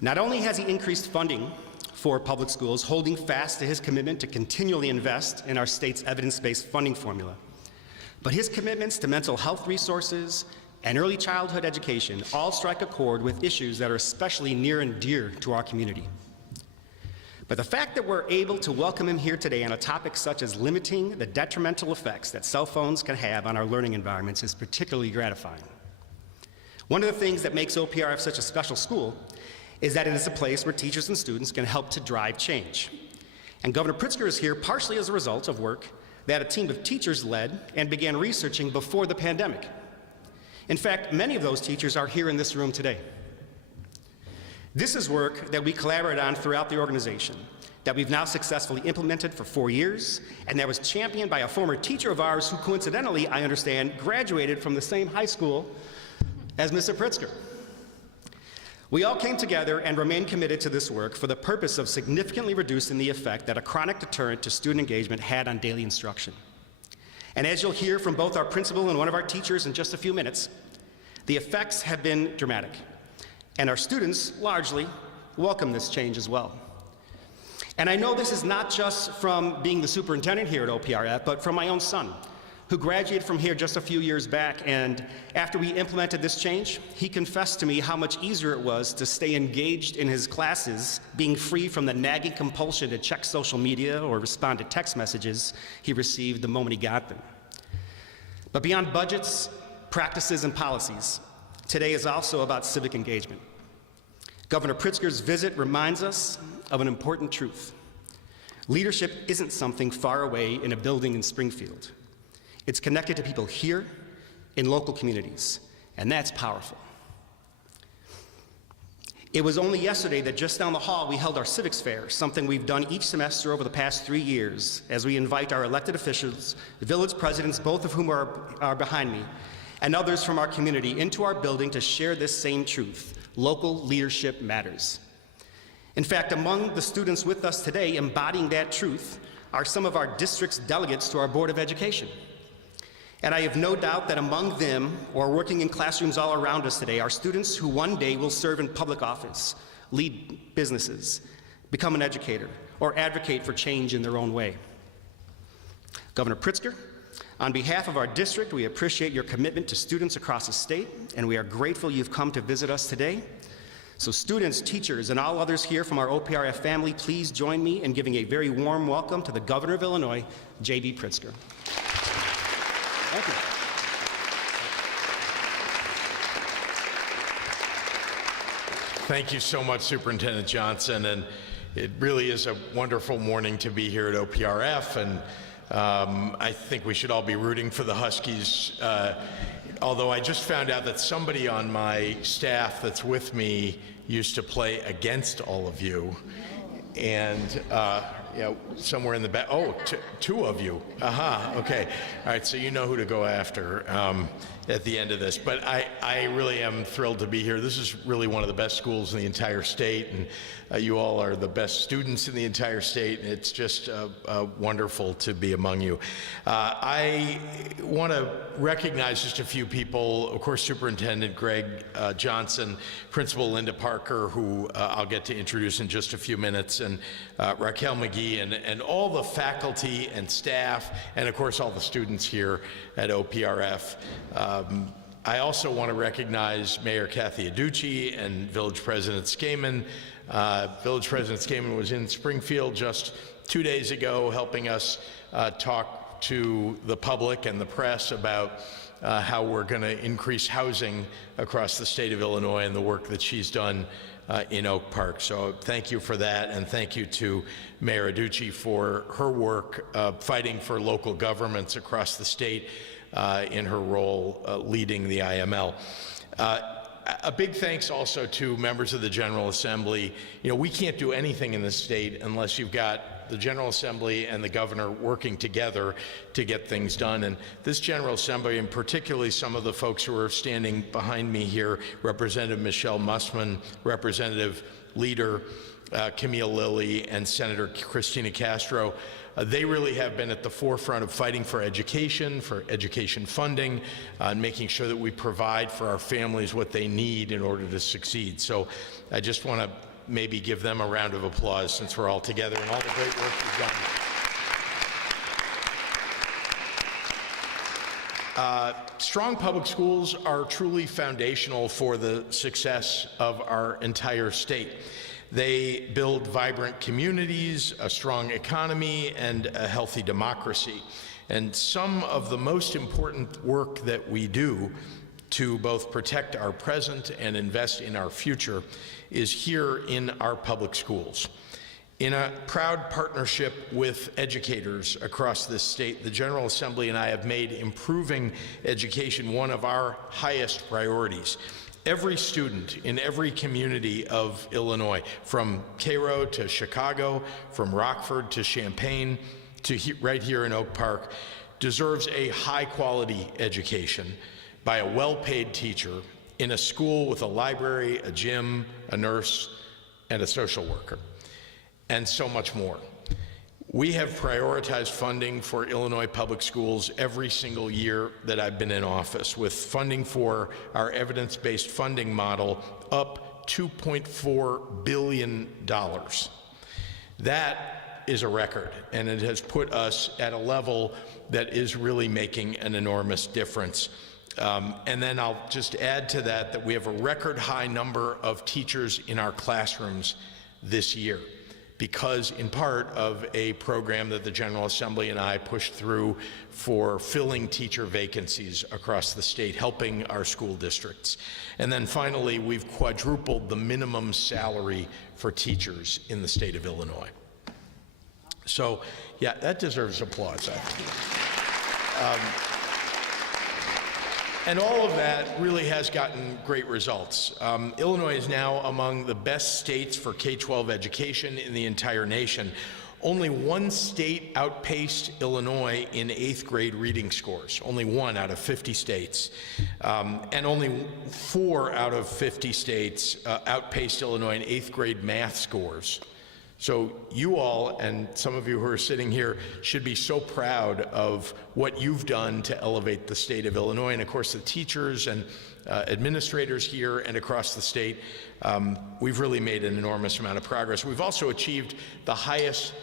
Not only has he increased funding for public schools, holding fast to his commitment to continually invest in our state's evidence-based funding formula, but his commitments to mental health resources and early childhood education all strike a chord with issues that are especially near and dear to our community. But the fact that we're able to welcome him here today on a topic such as limiting the detrimental effects that cell phones can have on our learning environments is particularly gratifying. One of the things that makes OPRF such a special school is that it is a place where teachers and students can help to drive change. And Governor Pritzker is here partially as a result of work that a team of teachers led and began researching before the pandemic. In fact, many of those teachers are here in this room today. This is work that we collaborated on throughout the organization, that we've now successfully implemented for 4 years, and that was championed by a former teacher of ours who coincidentally, I understand, graduated from the same high school as Mr. Pritzker. We all came together and remain committed to this work for the purpose of significantly reducing the effect that a chronic deterrent to student engagement had on daily instruction. And as you'll hear from both our principal and one of our teachers in just a few minutes, the effects have been dramatic. And our students, largely, welcome this change as well. And I know this is not just from being the superintendent here at OPRF, but from my own son, who graduated from here just a few years back, and after we implemented this change, he confessed to me how much easier it was to stay engaged in his classes, being free from the nagging compulsion to check social media or respond to text messages he received the moment he got them. But beyond budgets, practices, and policies, today is also about civic engagement. Governor Pritzker's visit reminds us of an important truth. Leadership isn't something far away in a building in Springfield. It's connected to people here in local communities, and that's powerful. It was only yesterday that just down the hall we held our civics fair, something we've done each semester over the past 3 years as we invite our elected officials, the village presidents, both of whom are behind me, and others from our community into our building to share this same truth. Local leadership matters. In fact, among the students with us today embodying that truth are some of our district's delegates to our Board of Education. And I have no doubt that among them, or working in classrooms all around us today, are students who one day will serve in public office, lead businesses, become an educator, or advocate for change in their own way. Governor Pritzker, on behalf of our district, we appreciate your commitment to students across the state, and we are grateful you've come to visit us today. So students, teachers, and all others here from our OPRF family, please join me in giving a very warm welcome to the Governor of Illinois, J.B. Pritzker. Thank you. Thank you so much, Superintendent Johnson, and it really is a wonderful morning to be here at OPRF, and I think we should all be rooting for the Huskies, although I just found out that somebody on my staff that's with me used to play against all of you, and yeah, somewhere in the back. Oh, two of you. Aha, okay. All right, so you know who to go after at the end of this. But I really am thrilled to be here. This is really one of the best schools in the entire state, and you all are the best students in the entire state, and it's just wonderful to be among you. I want to recognize just a few people. Of course, Superintendent Greg Johnson, Principal Linda Parker, who I'll get to introduce in just a few minutes, and Raquel McGee, and all the faculty and staff, and of course all the students here at OPRF. I also want to recognize Mayor Kathy Aducci and Village President Skamen. Village President Skamen was in Springfield just 2 days ago helping us talk to the public and the press about how we're going to increase housing across the state of Illinois and the work that she's done in Oak Park. So thank you for that, and thank you to Mayor Aducci for her work fighting for local governments across the state in her role leading the IML. A big thanks also to members of the General Assembly. You know, we can't do anything in this state unless you've got the General Assembly and the governor working together to get things done. And this General Assembly, and particularly some of the folks who are standing behind me here, Representative Michelle Mussman, Representative Leader, Camille Lilly and Senator Christina Castro. They really have been at the forefront of fighting for education funding, and making sure that we provide for our families what they need in order to succeed. So I just want to maybe give them a round of applause since we're all together and all the great work you've done. Strong public schools are truly foundational for the success of our entire state. They build vibrant communities, a strong economy, and a healthy democracy. And some of the most important work that we do to both protect our present and invest in our future is here in our public schools. In a proud partnership with educators across this state, the General Assembly and I have made improving education one of our highest priorities. Every student in every community of Illinois, from Cairo to Chicago, from Rockford to Champaign, to right here in Oak Park, deserves a high-quality education by a well-paid teacher in a school with a library, a gym, a nurse, and a social worker, and so much more. We have prioritized funding for Illinois public schools every single year that I've been in office, with funding for our evidence-based funding model up $2.4 billion. That is a record, and it has put us at a level that is really making an enormous difference. And then I'll just add to that we have a record high number of teachers in our classrooms this year, because in part of a program that the General Assembly and I pushed through for filling teacher vacancies across the state, helping our school districts. And then finally, we've quadrupled the minimum salary for teachers in the state of Illinois. So, yeah, that deserves applause, I think. And all of that really has gotten great results. Illinois is now among the best states for K-12 education in the entire nation. Only one state outpaced Illinois in 8th grade reading scores, only one out of 50 states. And only 4 out of 50 states outpaced Illinois in 8th grade math scores. So you all, and some of you who are sitting here, should be so proud of what you've done to elevate the state of Illinois. And of course, the teachers and administrators here and across the state, we've really made an enormous amount of progress. We've also achieved the highest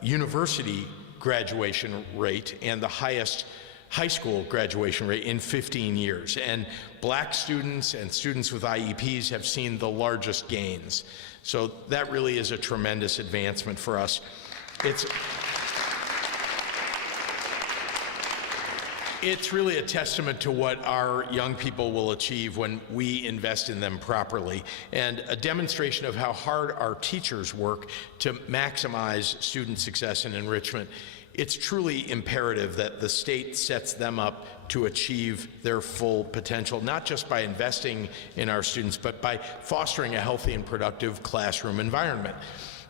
university graduation rate and the highest high school graduation rate in 15 years. And black students and students with IEPs have seen the largest gains. So that really is a tremendous advancement for us. It's really a testament to what our young people will achieve when we invest in them properly, and a demonstration of how hard our teachers work to maximize student success and enrichment. It's truly imperative that the state sets them up to achieve their full potential, not just by investing in our students, but by fostering a healthy and productive classroom environment.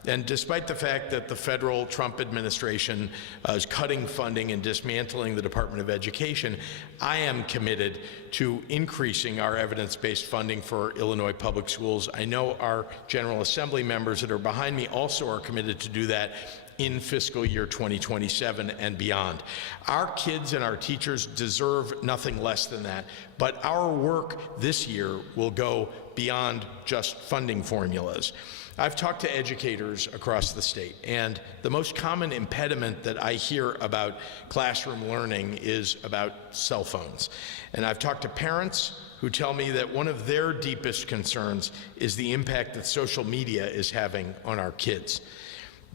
And despite the fact that the federal Trump administration is cutting funding and dismantling the Department of Education, I am committed to increasing our evidence-based funding for Illinois public schools. I know our General Assembly members that are behind me also are committed to do that in fiscal year 2027 and beyond. Our kids and our teachers deserve nothing less than that, but our work this year will go beyond just funding formulas. I've talked to educators across the state, and the most common impediment that I hear about classroom learning is about cell phones. And I've talked to parents who tell me that one of their deepest concerns is the impact that social media is having on our kids.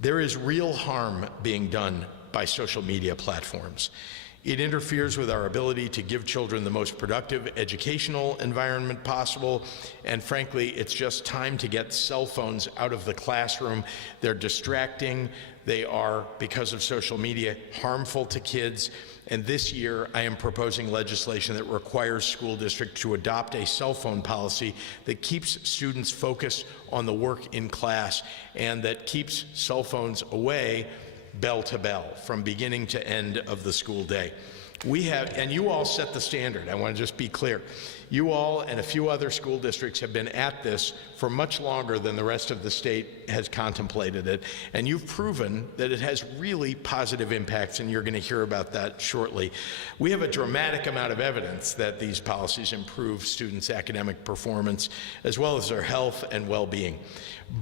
There is real harm being done by social media platforms. It interferes with our ability to give children the most productive educational environment possible, and frankly, it's just time to get cell phones out of the classroom. They're distracting. They are, because of social media, harmful to kids. And this year, I am proposing legislation that requires school districts to adopt a cell phone policy that keeps students focused on the work in class and that keeps cell phones away bell to bell from beginning to end of the school day. We have, and you all set the standard. I want to just be clear. You all and a few other school districts have been at this for much longer than the rest of the state has contemplated it, and you've proven that it has really positive impacts, and you're going to hear about that shortly. We have a dramatic amount of evidence that these policies improve students' academic performance, as well as their health and well-being.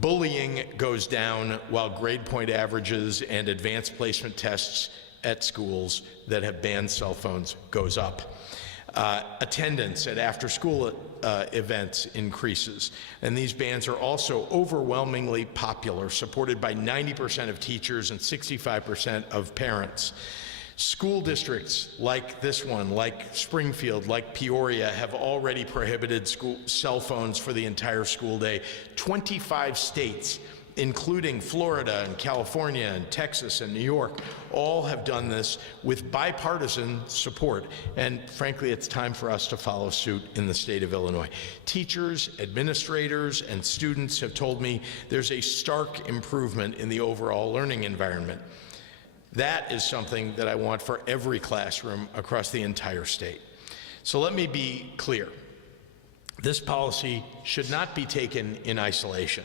Bullying goes down while grade point averages and advanced placement tests at schools that have banned cell phones goes up. Attendance at after-school events increases, and these bans are also overwhelmingly popular, supported by 90% of teachers and 65% of parents. School districts like this one, like Springfield, like Peoria, have already prohibited cell phones for the entire school day. 25 states, including Florida and California and Texas and New York, all have done this with bipartisan support. And frankly, it's time for us to follow suit in the state of Illinois. Teachers, administrators, and students have told me there's a stark improvement in the overall learning environment. That is something that I want for every classroom across the entire state. So let me be clear. This policy should not be taken in isolation.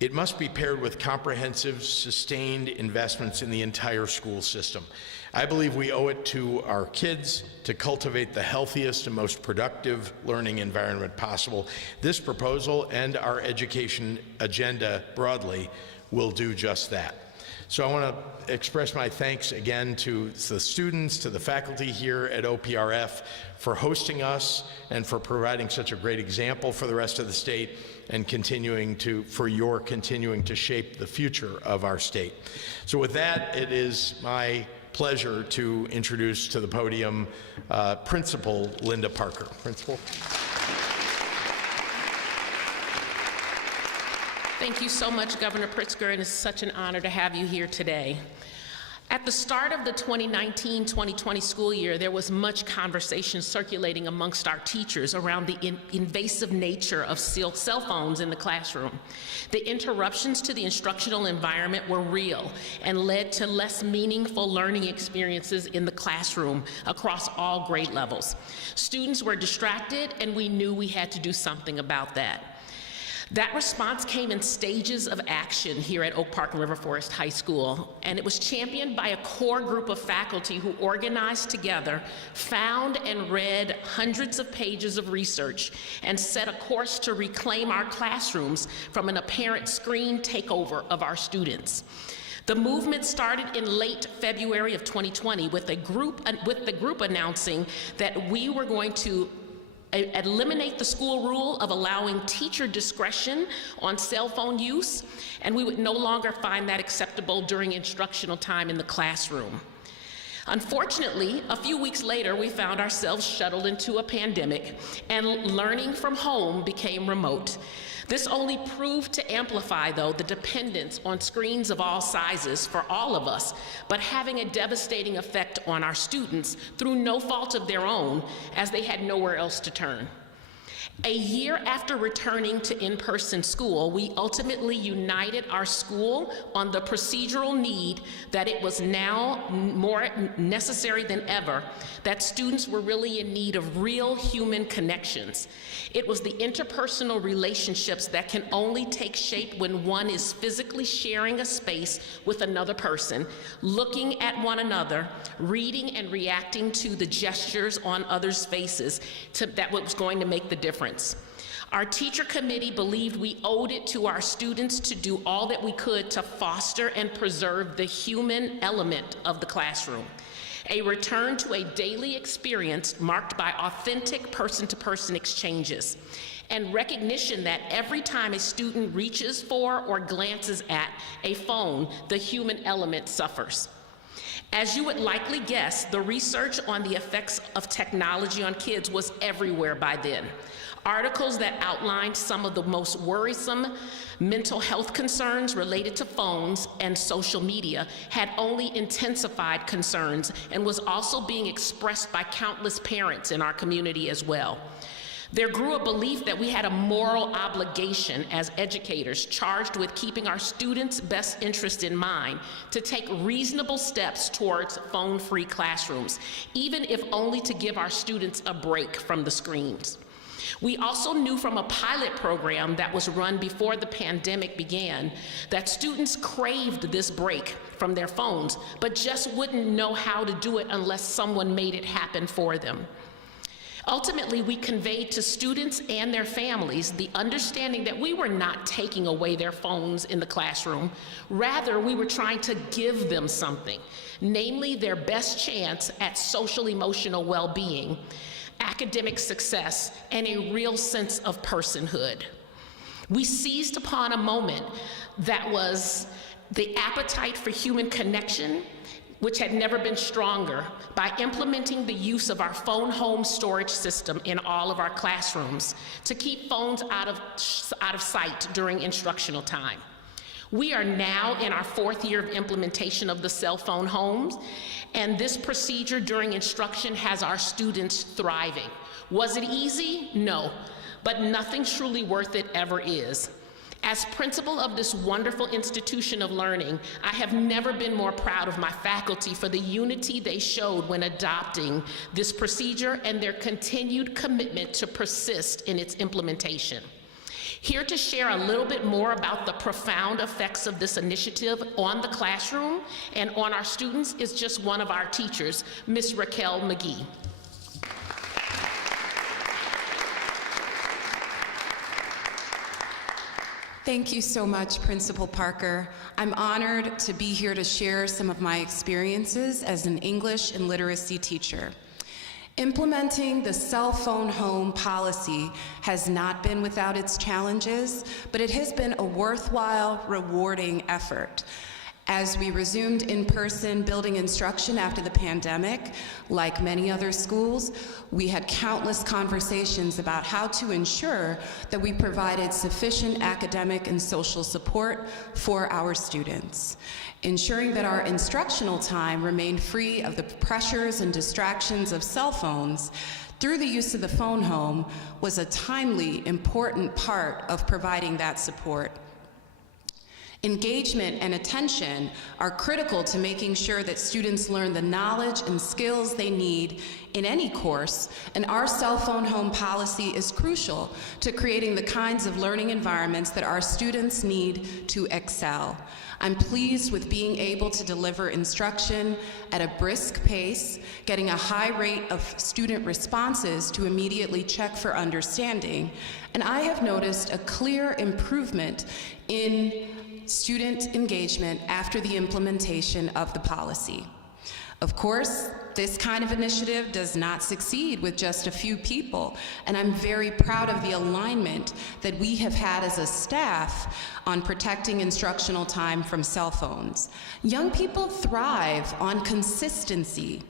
It must be paired with comprehensive, sustained investments in the entire school system. I believe we owe it to our kids to cultivate the healthiest and most productive learning environment possible. This proposal and our education agenda broadly will do just that. So I want to express my thanks again to the students, to the faculty here at OPRF for hosting us and for providing such a great example for the rest of the state, and continuing to shape the future of our state. So with that, it is my pleasure to introduce to the podium Principal Linda Parker. Principal. Thank you so much, Governor Pritzker, and it's such an honor to have you here today. At the start of the 2019-2020 school year, there was much conversation circulating amongst our teachers around the invasive nature of cell phones in the classroom. The interruptions to the instructional environment were real and led to less meaningful learning experiences in the classroom across all grade levels. Students were distracted, and we knew we had to do something about that. That response came in stages of action here at Oak Park and River Forest High School, and it was championed by a core group of faculty who organized together, found and read hundreds of pages of research, and set a course to reclaim our classrooms from an apparent screen takeover of our students. The movement started in late February of 2020 with the group announcing that we were going to eliminate the school rule of allowing teacher discretion on cell phone use, and we would no longer find that acceptable during instructional time in the classroom. Unfortunately, a few weeks later, we found ourselves shuttled into a pandemic, and learning from home became remote. This only proved to amplify, though, the dependence on screens of all sizes for all of us, but having a devastating effect on our students through no fault of their own, as they had nowhere else to turn. A year after returning to in-person school, we ultimately united our school on the procedural need that it was now more necessary than ever that students were really in need of real human connections. It was the interpersonal relationships that can only take shape when one is physically sharing a space with another person, looking at one another, reading and reacting to the gestures on others' faces that was going to make the difference. Our teacher committee believed we owed it to our students to do all that we could to foster and preserve the human element of the classroom. A return to a daily experience marked by authentic person-to-person exchanges, and recognition that every time a student reaches for or glances at a phone, the human element suffers. As you would likely guess, the research on the effects of technology on kids was everywhere by then. Articles that outlined some of the most worrisome mental health concerns related to phones and social media had only intensified concerns and was also being expressed by countless parents in our community as well. There grew a belief that we had a moral obligation as educators charged with keeping our students' best interest in mind to take reasonable steps towards phone-free classrooms, even if only to give our students a break from the screens. We also knew from a pilot program that was run before the pandemic began that students craved this break from their phones, but just wouldn't know how to do it unless someone made it happen for them. Ultimately, we conveyed to students and their families the understanding that we were not taking away their phones in the classroom. Rather, we were trying to give them something, namely their best chance at social emotional well-being, academic success, and a real sense of personhood. We seized upon a moment that was the appetite for human connection, which had never been stronger, by implementing the use of our phone home storage system in all of our classrooms to keep phones out of sight during instructional time. We are now in our 4th year of implementation of the cell phone homes, and this procedure during instruction has our students thriving. Was it easy? No, but nothing truly worth it ever is. As principal of this wonderful institution of learning, I have never been more proud of my faculty for the unity they showed when adopting this procedure and their continued commitment to persist in its implementation. Here to share a little bit more about the profound effects of this initiative on the classroom and on our students is just one of our teachers, Ms. Raquel McGee. Thank you so much, Principal Parker. I'm honored to be here to share some of my experiences as an English and literacy teacher. Implementing the cell phone home policy has not been without its challenges, but it has been a worthwhile, rewarding effort. As we resumed in-person building instruction after the pandemic, like many other schools, we had countless conversations about how to ensure that we provided sufficient academic and social support for our students. Ensuring that our instructional time remained free of the pressures and distractions of cell phones through the use of the phone home was a timely, important part of providing that support. Engagement and attention are critical to making sure that students learn the knowledge and skills they need in any course, and our cell phone home policy is crucial to creating the kinds of learning environments that our students need to excel. I'm pleased with being able to deliver instruction at a brisk pace, getting a high rate of student responses to immediately check for understanding, and I have noticed a clear improvement in student engagement after the implementation of the policy. Of course, this kind of initiative does not succeed with just a few people, and I'm very proud of the alignment that we have had as a staff on protecting instructional time from cell phones. Young people thrive on consistency,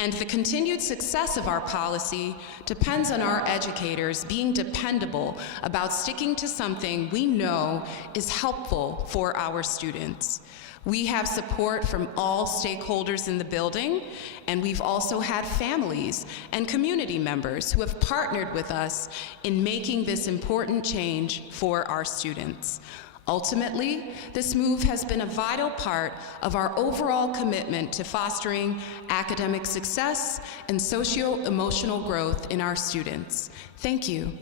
and the continued success of our policy depends on our educators being dependable about sticking to something we know is helpful for our students. We have support from all stakeholders in the building, and we've also had families and community members who have partnered with us in making this important change for our students. Ultimately, this move has been a vital part of our overall commitment to fostering academic success and socio-emotional growth in our students. Thank you.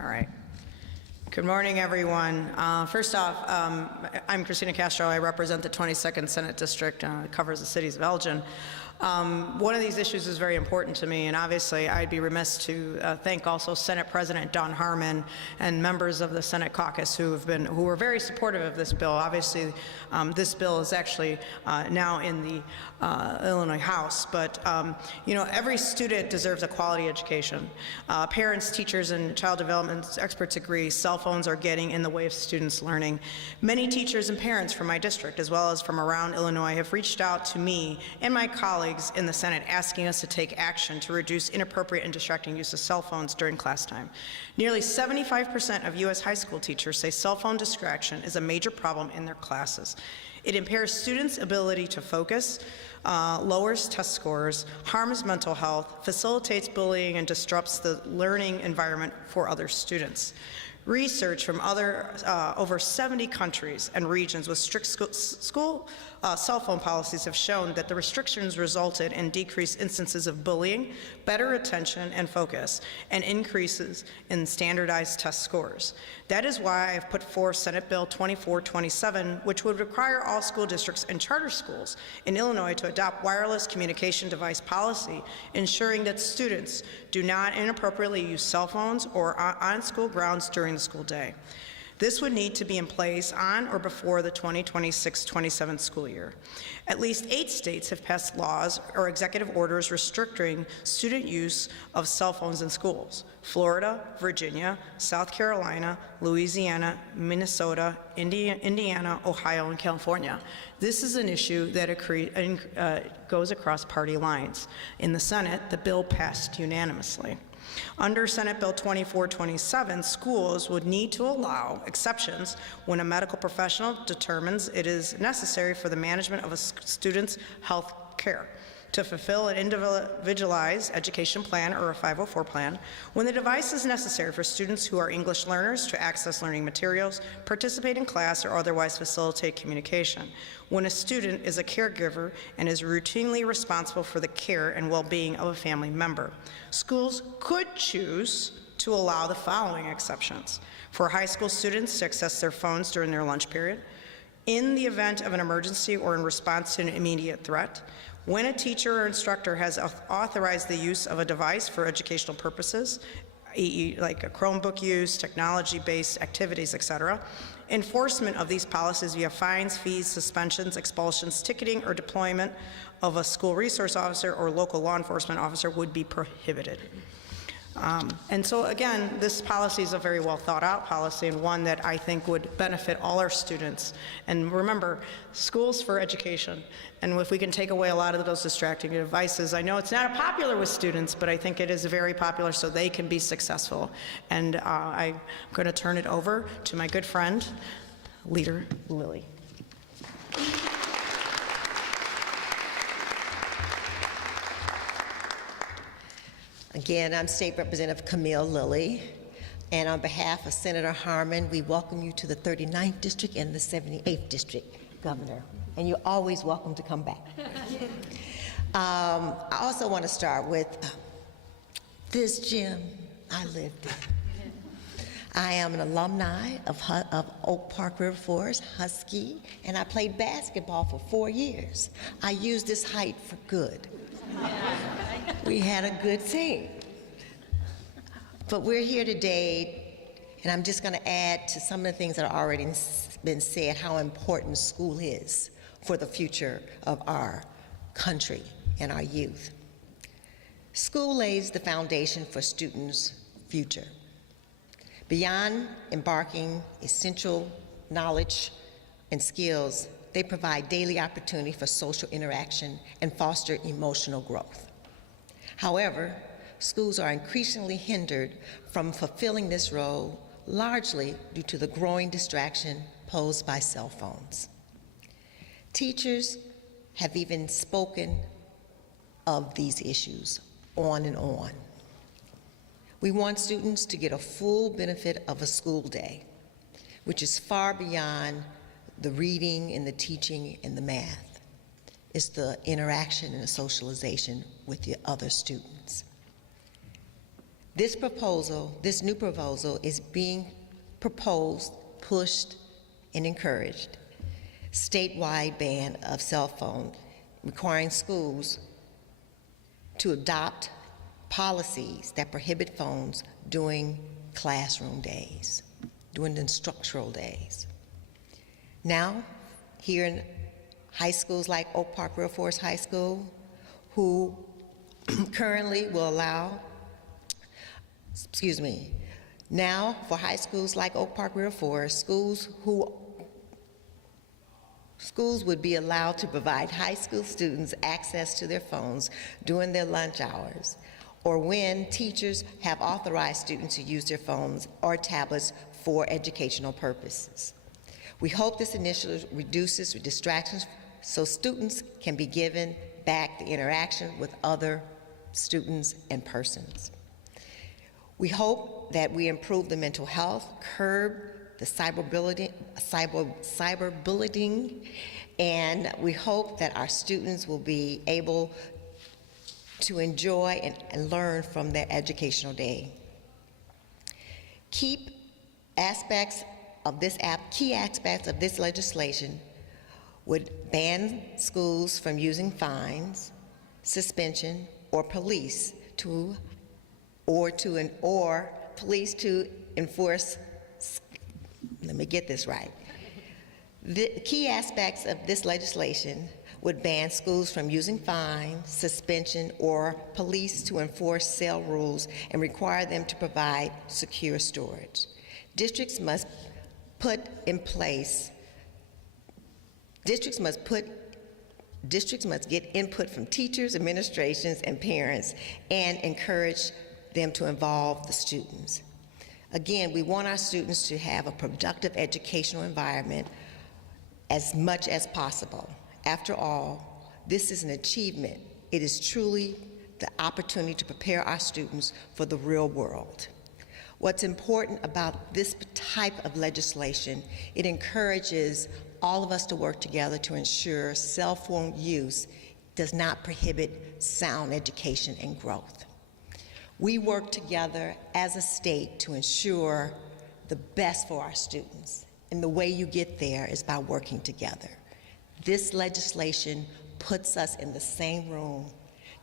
All right. Good morning, everyone. First off, I'm Christina Castro. I represent the 22nd Senate District. It covers the cities of Elgin. One of these issues is very important to me, and obviously I'd be remiss to thank also Senate President Don Harmon and members of the Senate caucus who were very supportive of this bill. Obviously, this bill is actually now in the Illinois House, but you know, every student deserves a quality education. Parents, teachers, and child development experts agree cell phone phones are getting in the way of students learning. Many teachers and parents from my district, as well as from around Illinois, have reached out to me and my colleagues in the Senate asking us to take action to reduce inappropriate and distracting use of cell phones during class time. Nearly 75% of U.S. high school teachers say cell phone distraction is a major problem in their classes. It impairs students' ability to focus, lowers test scores, harms mental health, facilitates bullying, and disrupts the learning environment for other students. Research from over 70 countries and regions with strict school cell phone policies have shown that the restrictions resulted in decreased instances of bullying, better attention and focus, and increases in standardized test scores. That is why I've put forth Senate Bill 2427, which would require all school districts and charter schools in Illinois to adopt wireless communication device policy, ensuring that students do not inappropriately use cell phones or on school grounds during the school day. This would need to be in place on or before the 2026-27 school year. At least 8 states have passed laws or executive orders restricting student use of cell phones in schools: Florida, Virginia, South Carolina, Louisiana, Minnesota, Indiana, Ohio, and California. This is an issue that goes across party lines. In the Senate, the bill passed unanimously. Under Senate Bill 2427, schools would need to allow exceptions when a medical professional determines it is necessary for the management of a student's health care to fulfill an individualized education plan or a 504 plan, when the device is necessary for students who are English learners to access learning materials, participate in class, or otherwise facilitate communication, when a student is a caregiver and is routinely responsible for the care and well-being of a family member. Schools could choose to allow the following exceptions: for high school students to access their phones during their lunch period, in the event of an emergency or in response to an immediate threat, when a teacher or instructor has authorized the use of a device for educational purposes, e.e. like a Chromebook use, technology-based activities, etc. Enforcement of these policies via fines, fees, suspensions, expulsions, ticketing, or deployment of a school resource officer or local law enforcement officer would be prohibited. And so again, this policy is a very well thought out policy, and one that I think would benefit all our students. And remember, schools for education, and if we can take away a lot of those distracting devices, I know it's not popular with students, but I think it is very popular so they can be successful. And I'm going to turn it over to my good friend, Leader Lilly. Again, I'm State Representative Camille Lilly, and on behalf of Senator Harmon, we welcome you to the 39th District and the 78th District, Governor, and you're always welcome to come back. I also want to start with this gym I lived in. I am an alumni of Oak Park River Forest, Husky, and I played basketball for 4 years. I used this height for good. We had a good team. But we're here today, and I'm just going to add to some of the things that have already been said, how important school is for the future of our country and our youth. School lays the foundation for students' future. Beyond embarking essential knowledge and skills, they provide daily opportunity for social interaction and foster emotional growth. However, schools are increasingly hindered from fulfilling this role, largely due to the growing distraction posed by cell phones. Teachers have even spoken of these issues on and on. We want students to get a full benefit of a school day, which is far beyond the reading and the teaching and the math. It's the interaction and the socialization with the other students. This new proposal is being proposed, pushed, and encouraged. Statewide ban of cell phone, requiring schools to adopt policies that prohibit phones during classroom days, during the instructional days. Now, here in high schools like Oak Park River Forest High School, who currently will allow, Now, for high schools like Oak Park River Forest, schools would be allowed to provide high school students access to their phones during their lunch hours, or when teachers have authorized students to use their phones or tablets for educational purposes. We hope this initiative reduces distractions so students can be given back the interaction with other students and persons. We hope that we improve the mental health, curb the cyberbullying, and we hope that our students will be able to enjoy and learn from their educational day. Key aspects of this legislation would ban schools from using fines, suspension, or police to enforce. Let me get this right. The key aspects of this legislation would ban schools from using fines, suspension, or police to enforce sale rules and require them to provide secure storage. Districts must get input from teachers, administrations, and parents, and encourage them to involve the students. Again, we want our students to have a productive educational environment as much as possible. After all, this is an achievement. It is truly the opportunity to prepare our students for the real world. What's important about this type of legislation, it encourages all of us to work together to ensure cell phone use does not prohibit sound education and growth. We work together as a state to ensure the best for our students, and the way you get there is by working together. This legislation puts us in the same room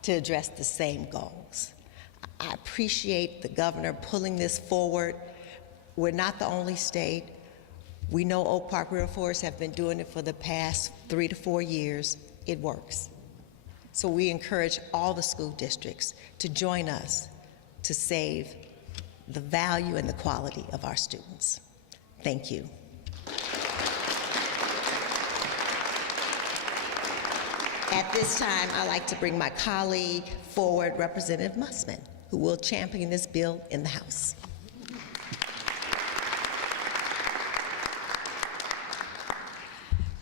to address the same goals. I appreciate the governor pulling this forward. We're not the only state. We know Oak Park River Forest have been doing it for the past 3 to 4 years. It works. So we encourage all the school districts to join us to save the value and the quality of our students. Thank you. At this time, I'd like to bring my colleague forward, Representative Mussman, who will champion this bill in the House.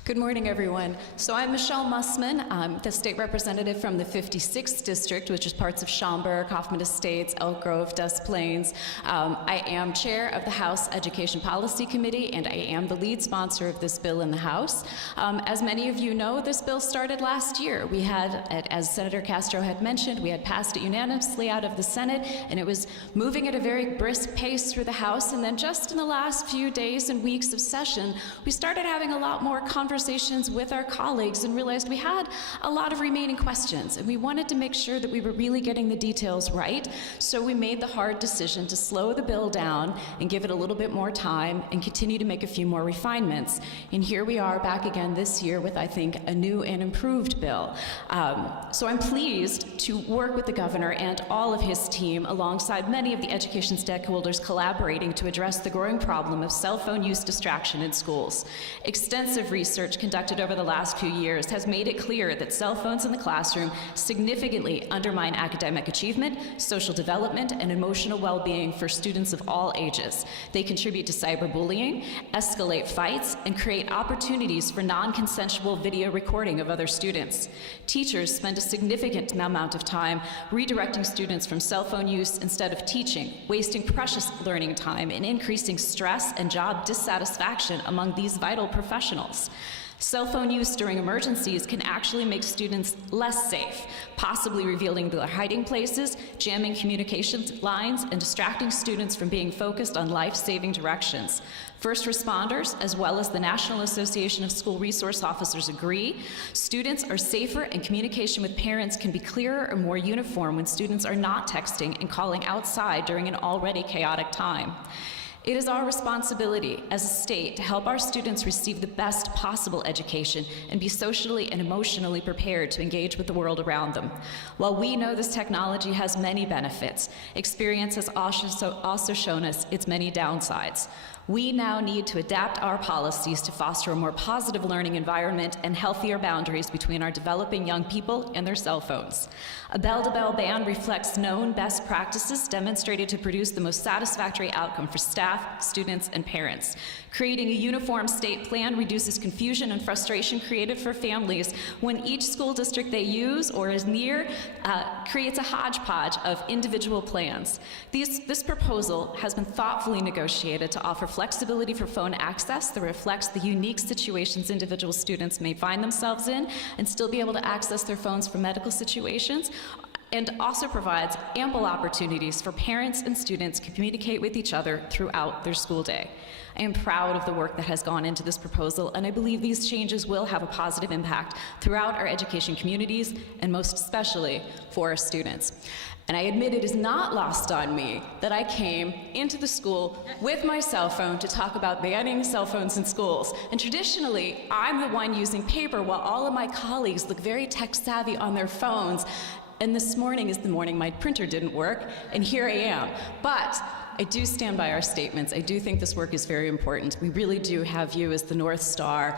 Good morning, everyone. So I'm Michelle Mussman. I'm the state representative from the 56th district, which is parts of Schaumburg, Hoffman Estates, Elk Grove, Des Plaines. I am chair of the House Education Policy Committee, and I am the lead sponsor of this bill in the House. As many of you know, this bill started last year. We had, as Senator Castro had mentioned, we had passed it unanimously out of the Senate, and it was moving at a very brisk pace through the House. And then just in the last few days and weeks of session, we started having a lot more conversations with our colleagues and realized we had a lot of remaining questions, and we wanted to make sure that we were really getting the details right. So we made the hard decision to slow the bill down and give it a little bit more time and continue to make a few more refinements. And here we are back again this year with, I think, a new and improved bill. So I'm pleased to work with the governor and all of his team alongside many of the education stakeholders collaborating to address the growing problem of cell phone use distraction in schools. Extensive research conducted over the last few years has made it clear that cell phones in the classroom significantly undermine academic achievement, social development, and emotional well-being for students of all ages. They contribute to cyberbullying, escalate fights, and create opportunities for non-consensual video recording of other students. Teachers spend a significant amount of time redirecting students from cell phone use instead of teaching, wasting precious learning time and increasing stress and job dissatisfaction among these vital professionals. Cell phone use during emergencies can actually make students less safe, possibly revealing their hiding places, jamming communications lines, and distracting students from being focused on life-saving directions. First responders, as well as the National Association of School Resource Officers, agree students are safer and communication with parents can be clearer and more uniform when students are not texting and calling outside during an already chaotic time. It is our responsibility as a state to help our students receive the best possible education and be socially and emotionally prepared to engage with the world around them. While we know this technology has many benefits, experience has also shown us its many downsides. We now need to adapt our policies to foster a more positive learning environment and healthier boundaries between our developing young people and their cell phones. A bell-to-bell ban reflects known best practices demonstrated to produce the most satisfactory outcome for staff, students, and parents. Creating a uniform state plan reduces confusion and frustration created for families when each school district they use or is near creates a hodgepodge of individual plans. This proposal has been thoughtfully negotiated to offer flexibility for phone access that reflects the unique situations individual students may find themselves in and still be able to access their phones for medical situations, and also provides ample opportunities for parents and students to communicate with each other throughout their school day. I am proud of the work that has gone into this proposal, and I believe these changes will have a positive impact throughout our education communities, and most especially for our students. And I admit it is not lost on me that I came into the school with my cell phone to talk about banning cell phones in schools. And traditionally, I'm the one using paper while all of my colleagues look very tech savvy on their phones. And this morning is the morning my printer didn't work, and here I am. But I do stand by our statements. I do think this work is very important. We really do have you as the North Star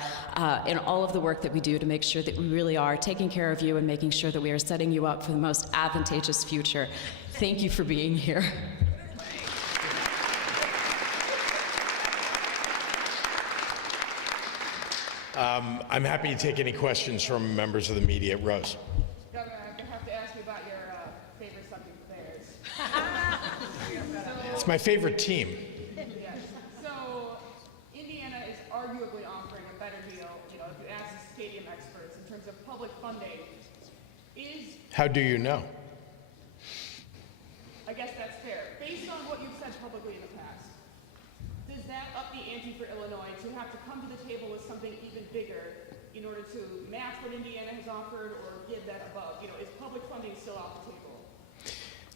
in all of the work that we do to make sure that we really are taking care of you and making sure that we are setting you up for the most advantageous future. Thank you for being here. I'm happy to take any questions from members of the media. Rose. Governor, I have to ask you about your favorite subject, bears. It's my favorite team. Yes. So Indiana is arguably offering a better deal, if you ask the stadium experts, in terms of public funding. How do you know? I guess that's fair. Based on what you've said publicly in the past, does that up the ante for Illinois to have to come to the table with something even bigger in order to match what Indiana has offered or give that above? Is public funding still off the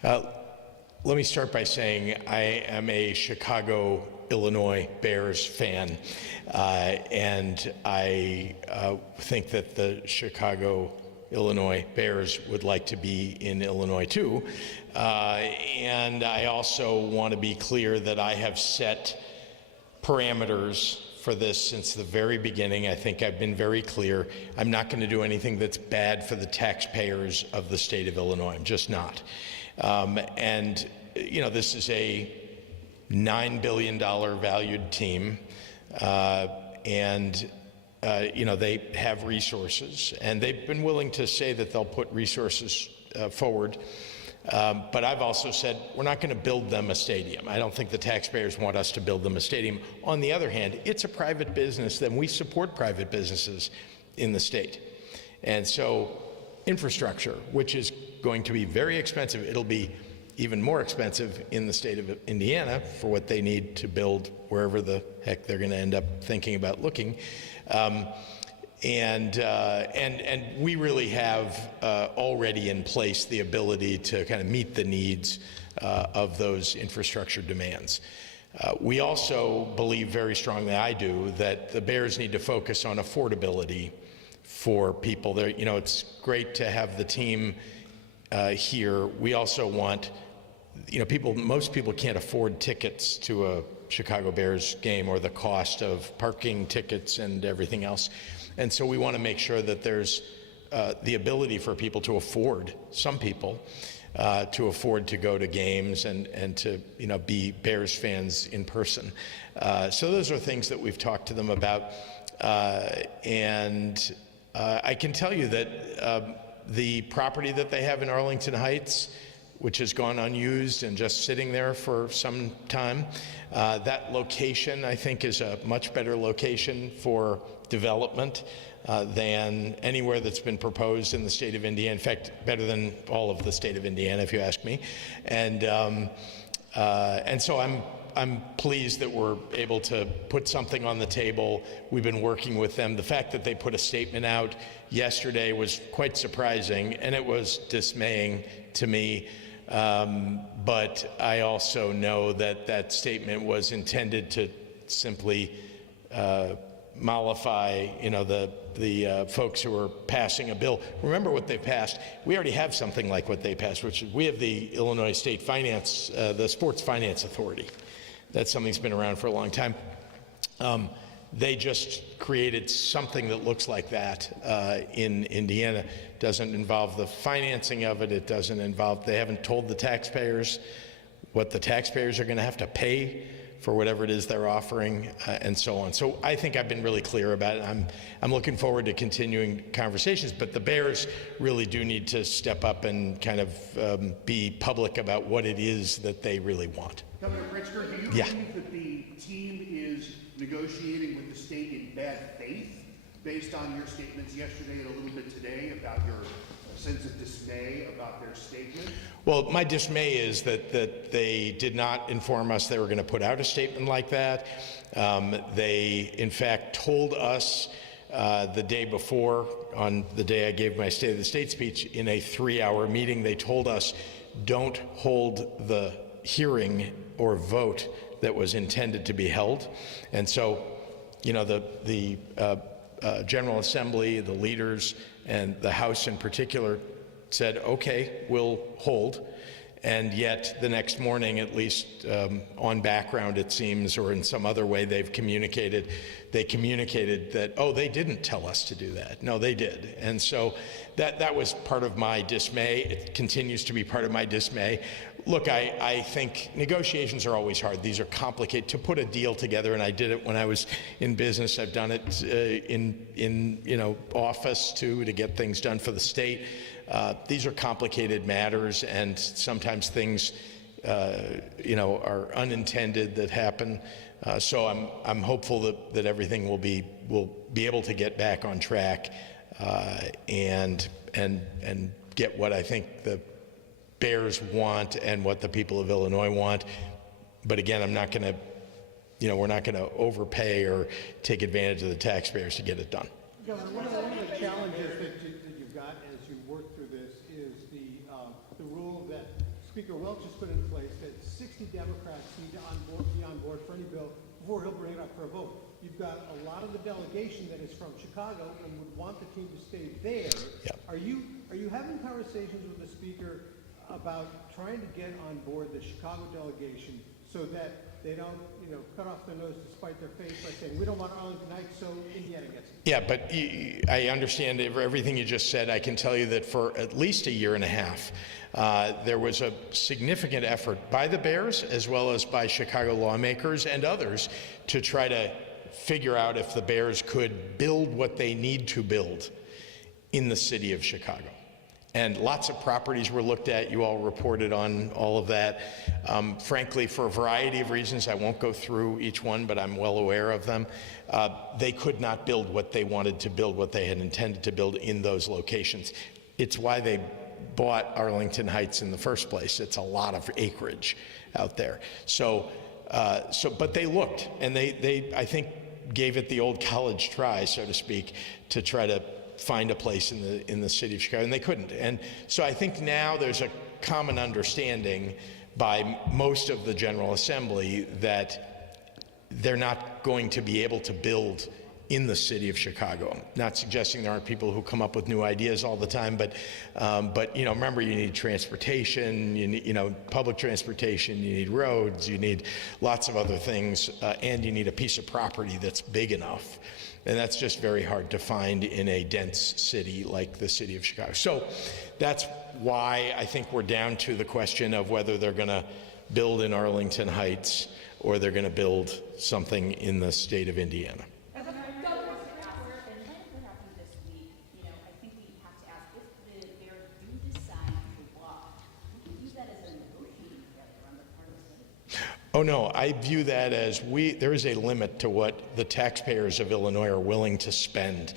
table? Let me start by saying I am a Chicago, Illinois Bears fan, and I think that the Chicago, Illinois Bears would like to be in Illinois too. And I also want to be clear that I have set parameters for this since the very beginning. I think I've been very clear. I'm not going to do anything that's bad for the taxpayers of the state of Illinois. I'm just not. And, this is a $9 billion valued team. And they have resources. And they've been willing to say that they'll put resources forward. But I've also said we're not going to build them a stadium. I don't think the taxpayers want us to build them a stadium. On the other hand, it's a private business, then we support private businesses in the state. And so infrastructure, which is going to be very expensive, it'll be even more expensive in the state of Indiana for what they need to build wherever the heck they're going to end up thinking about looking. And we really have already in place the ability to kind of meet the needs of those infrastructure demands. We also believe very strongly, I do, that the Bears need to focus on affordability for people. There, it's great to have the team here. We also want, most people can't afford tickets to a Chicago Bears game or the cost of parking tickets and everything else. And so we want to make sure that there's the ability for people to afford, some people, to afford to go to games and to be Bears fans in person. So those are things that we've talked to them about. And I can tell you that the property that they have in Arlington Heights, which has gone unused and just sitting there for some time, that location, I think, is a much better location for development than anywhere that's been proposed in the state of Indiana. In fact, better than all of the state of Indiana, if you ask me. And so I'm pleased that we're able to put something on the table. We've been working with them. The fact that they put a statement out yesterday was quite surprising, and it was dismaying to me. but I also know that that statement was intended to simply mollify, the folks who are passing a bill. Remember what they passed. We already have something like what they passed, which is we have the Illinois State Finance, the Sports Finance Authority. That's something that's been around for a long time. They just created something that looks like that in Indiana. Doesn't involve the financing of it. It doesn't involve, they haven't told the taxpayers what the taxpayers are going to have to pay for whatever it is they're offering, and so on. So I think I've been really clear about it. I'm looking forward to continuing conversations, but the Bears really do need to step up and kind of be public about what it is that they really want. Governor Pritzker, do you believe that the team is negotiating with the state in bad faith based on your statements yesterday and a little bit today about your sense of dismay about their statement? Well, my dismay is that they did not inform us they were going to put out a statement like that. They, in fact, told us the day before, on the day I gave my State of the State speech, in a 3-hour meeting, they told us, don't hold the hearing or vote that was intended to be held. And so, the General Assembly, the leaders, and the House in particular said, okay, we'll hold. And yet the next morning, at least on background, it seems, or in some other way they communicated that, oh, they didn't tell us to do that. No, they did. And so that was part of my dismay. It continues to be part of my dismay. Look, I think negotiations are always hard. These are complicated. To put a deal together, and I did it when I was in business. I've done it in office too, to get things done for the state. These are complicated matters, and sometimes things are unintended that happen. So I'm hopeful that everything will be able to get back on track and get what I think the Bears want and what the people of Illinois want. But again, I'm not going to, we're not going to overpay or take advantage of the taxpayers to get it done. Governor, one of the challenges that you've got as you work through this is the rule that Speaker Welch has put in place that 60 Democrats need to be on board for any bill before he'll bring it up for a vote. You've got a lot of the delegation that is from Chicago and would want the team to stay there. Yep. Are you having conversations with the Speaker about trying to get on board the Chicago delegation so that they don't, cut off their nose to spite their face by saying, we don't want Arlington Heights, so Indiana gets it? Yeah, but I understand everything you just said. I can tell you that for at least a year and a half, there was a significant effort by the Bears as well as by Chicago lawmakers and others to try to figure out if the Bears could build what they need to build in the city of Chicago. And lots of properties were looked at. You all reported on all of that. Frankly, for a variety of reasons, I won't go through each one, but I'm well aware of them. They could not build what they wanted to build, what they had intended to build in those locations. It's why they bought Arlington Heights in the first place. It's a lot of acreage out there. But they looked, and they I think, gave it the old college try, so to speak, to try to find a place in the city of Chicago, and they couldn't. And so I think now there's a common understanding by most of the General Assembly that they're not going to be able to build in the city of Chicago. Not suggesting there aren't people who come up with new ideas all the time, but remember, you need transportation, you need public transportation, you need roads, you need lots of other things, and you need a piece of property that's big enough. And that's just very hard to find in a dense city like the city of Chicago. So that's why I think we're down to the question of whether they're going to build in Arlington Heights or they're going to build something in the state of Indiana. Oh no, I view that as there is a limit to what the taxpayers of Illinois are willing to spend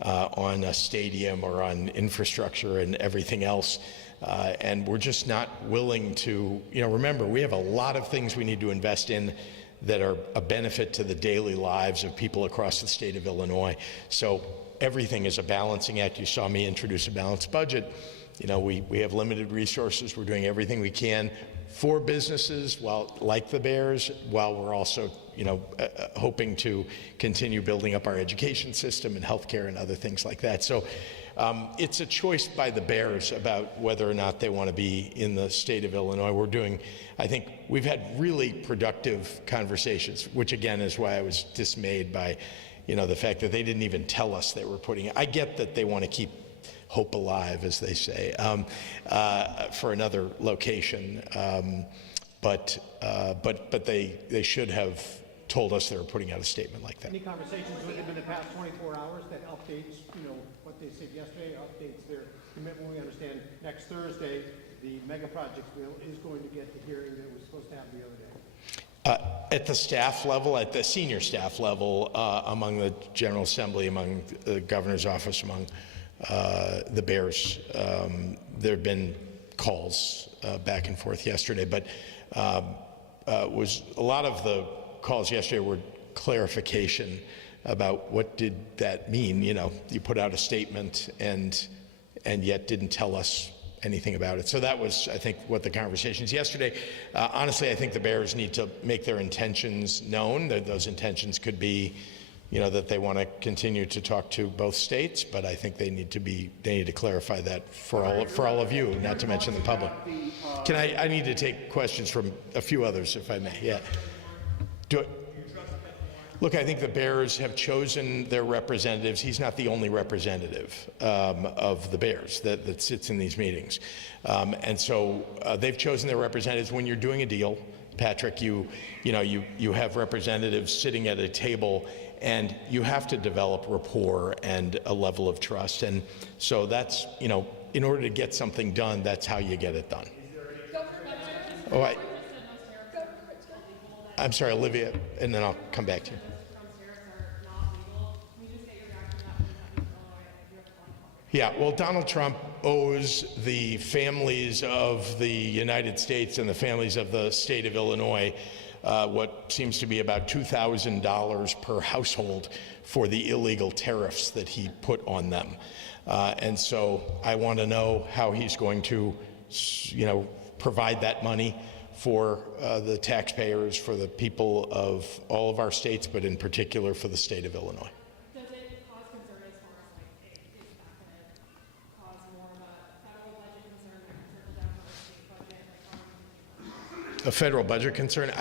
on a stadium or on infrastructure and everything else. And we're just not willing to, remember, we have a lot of things we need to invest in that are a benefit to the daily lives of people across the state of Illinois. So everything is a balancing act. You saw me introduce a balanced budget. You know, we have limited resources. We're doing everything we can for businesses, like the Bears, while we're also, you know, hoping to continue building up our education system and healthcare and other things like that. So it's a choice by the Bears about whether or not they want to be in the state of Illinois. I think we've had really productive conversations, which again is why I was dismayed by, you know, the fact that they didn't even tell us they were putting it. I get that they want to keep hope alive, as they say, for another location, but they should have told us they were putting out a statement like that. Any conversations with them in the past 24 hours that updates, you know, what they said yesterday, updates their commitment? We understand next Thursday, the mega projects bill is going to get the hearing that it was supposed to have the other day. At the staff level, at the senior staff level, among the General Assembly, among the governor's office, among the Bears, there have been calls back and forth yesterday, but was a lot of the calls yesterday were clarification about what did that mean. You know, you put out a statement and yet didn't tell us anything about it. So that was, I think, what the conversations yesterday. Honestly, I think the Bears need to make their intentions known. That those intentions could be, you know, that they want to continue to talk to both states, but I think they need to clarify that for all of you, not to mention the public. I need to take questions from a few others, if I may. Yeah. Look, I think the Bears have chosen their representatives. He's not the only representative of the Bears that sits in these meetings. And so they've chosen their representatives. When you're doing a deal, Patrick, you have representatives sitting at a table, and you have to develop rapport and a level of trust. And so that's, you know, in order to get something done, that's how you get it done. I'm sorry, Olivia, and then I'll come back to you. Yeah, well, Donald Trump owes the families of the United States and the families of the state of Illinois what seems to be about $2,000 per household for the illegal tariffs that he put on them. And so I want to know how he's going to, you know, provide that money for the taxpayers, for the people of all of our states, but in particular for the state of Illinois. Does it cause concern as far as, like, it's not going to cause more of a federal budget concern that can trickle down to the state budget? Like, A federal budget concern?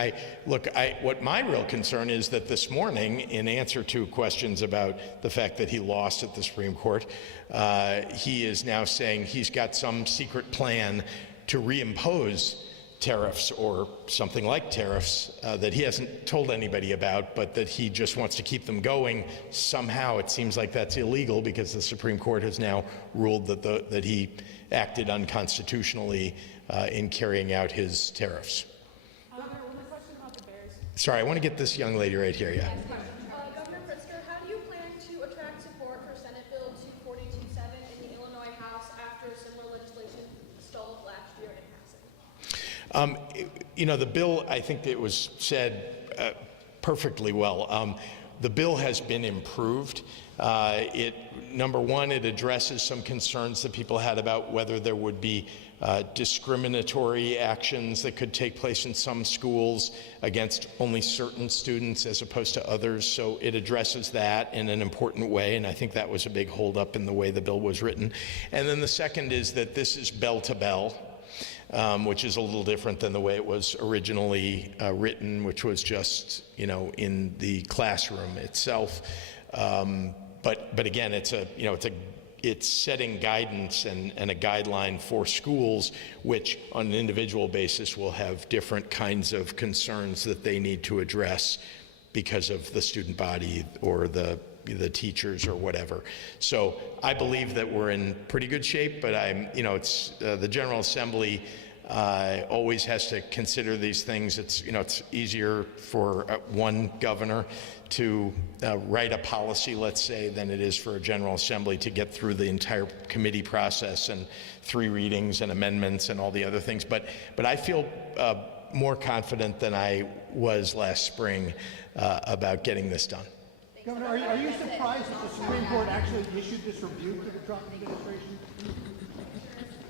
What my real concern is that this morning, in answer to questions about the fact that he lost at the Supreme Court, he is now saying he's got some secret plan to reimpose tariffs or something like tariffs that he hasn't told anybody about, but that he just wants to keep them going. Somehow it seems like that's illegal because the Supreme Court has now ruled that he acted unconstitutionally in carrying out his tariffs. Governor, one question about the Bears. Sorry, I want to get this young lady right here. Yeah. Governor Pritzker, how do you plan to attract support for Senate Bill 2427 in the Illinois House after similar legislation stalled last year in passing? You know, the bill, I think it was said perfectly well. The bill has been improved. Number one, it addresses some concerns that people had about whether there would be discriminatory actions that could take place in some schools against only certain students as opposed to others. So it addresses that in an important way, and I think that was a big holdup in the way the bill was written. And then the second is that this is bell to bell, which is a little different than the way it was originally written, which was just, you know, in the classroom itself. But again, it's setting guidance and a guideline for schools, which on an individual basis will have different kinds of concerns that they need to address because of the student body or the teachers or whatever. So I believe that we're in pretty good shape, but it's the General Assembly always has to consider these things. It's easier for one governor to write a policy, let's say, than it is for a General Assembly to get through the entire committee process and 3 readings and amendments and all the other things. But I feel more confident than I was last spring about getting this done. Governor, are you surprised that the Supreme Court actually issued this rebuke to the Trump administration?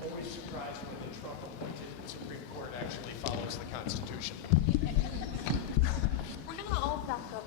Always surprised when the Trump-appointed Supreme Court actually follows the Constitution. We're gonna all back up